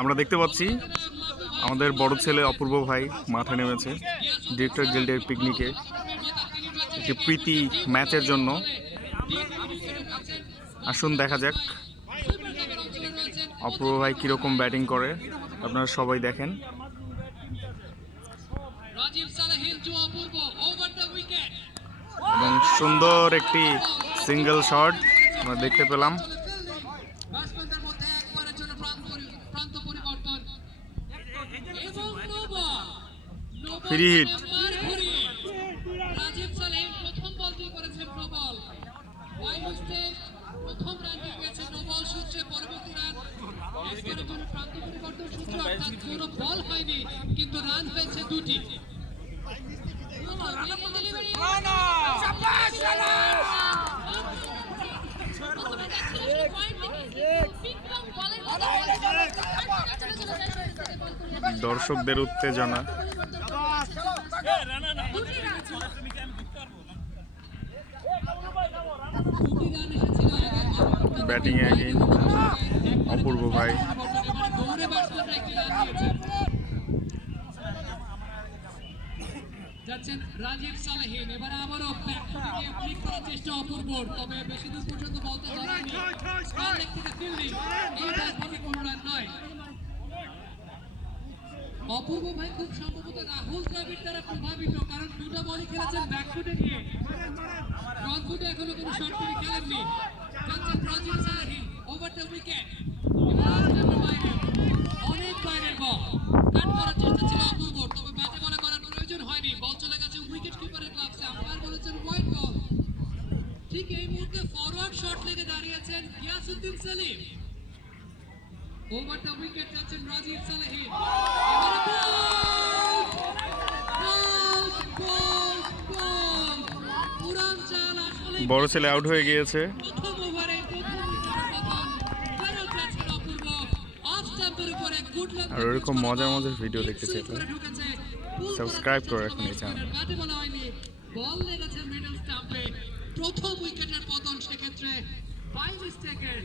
আমরা দেখতে পাচ্ছি আমাদের বড় ছেলে অপূর্ব ভাই মাঠে নেমেছে ডিরেক্টর গিল্ডের পিকনিকে একটি প্রীতি ম্যাচের জন্য। আসুন দেখা যাক অপূর্ব ভাই কিরকম ব্যাটিং করে, আপনারা সবাই দেখেন। এবং সুন্দর একটি সিঙ্গেল শট আমরা দেখতে পেলাম। Free hit. প্রথম রানটি পেয়েছে নো বল সূত্রে, পরবর্তী রান প্রান্ত পরিবর্তন সূত্রে, অর্থাৎ কোনো বল হয়নি কিন্তু রান হয়েছে দুটি। দর্শকদের উত্তেজনা। ব্যাটিং এগেইন অপূর্ব ভাই। যাচ্ছেন রাজীব সালেহীন, এবারে আবারও ব্যাক নিয়ে ফ্লিক করার চেষ্টা অপূর্বর, তবে বেশি দূর পর্যন্ত বলতে পারেনি। স্কয়ার লেগ থেকে ফিল্ডিং, এই ব্যাট থেকে কোনো রান নয়। অপূর্ব ভাই খুব সম্ভবত রাহুল দ্রাবিড় দ্বারা প্রভাবিত, কারণ দুটো বলই খেলেছেন ব্যাক ফুটে নিয়ে, ফ্রন্ট ফুটে এখনো কোনো শট তিনি খেলেননি। যাচ্ছেন রাজীব সালেহীন ওভার দ্য উইকেট, অনেক বাইরের বল, কাট করার চেষ্টা ছিল অপূর্বর, তবে ব্যাটে বলে করার প্রয়োজন হয়নি। বল চলে গেছে উইকেট কিপারের গ্লাভসে, আম্পায়ার বলেছেন হোয়াইট বল। ঠিক এই মুহূর্তে ফরওয়ার্ড শট লেগে দাঁড়িয়েছেন Giasuddin Salim. Over the wicket যাচ্ছেন রাজীব সালেহীন। বড় ছেলে আউট হয়ে গিয়েছে। প্রথম ওভারে আর এরকম মজার মজার ভিডিও দেখতে চাইলে সাবস্ক্রাইব করে রাখুন এই চ্যানেল। বল লেগেছে মিডল স্টাম্পে, প্রথম উইকেটের পতন সেক্ষেত্রে বাই মিস্টেকের।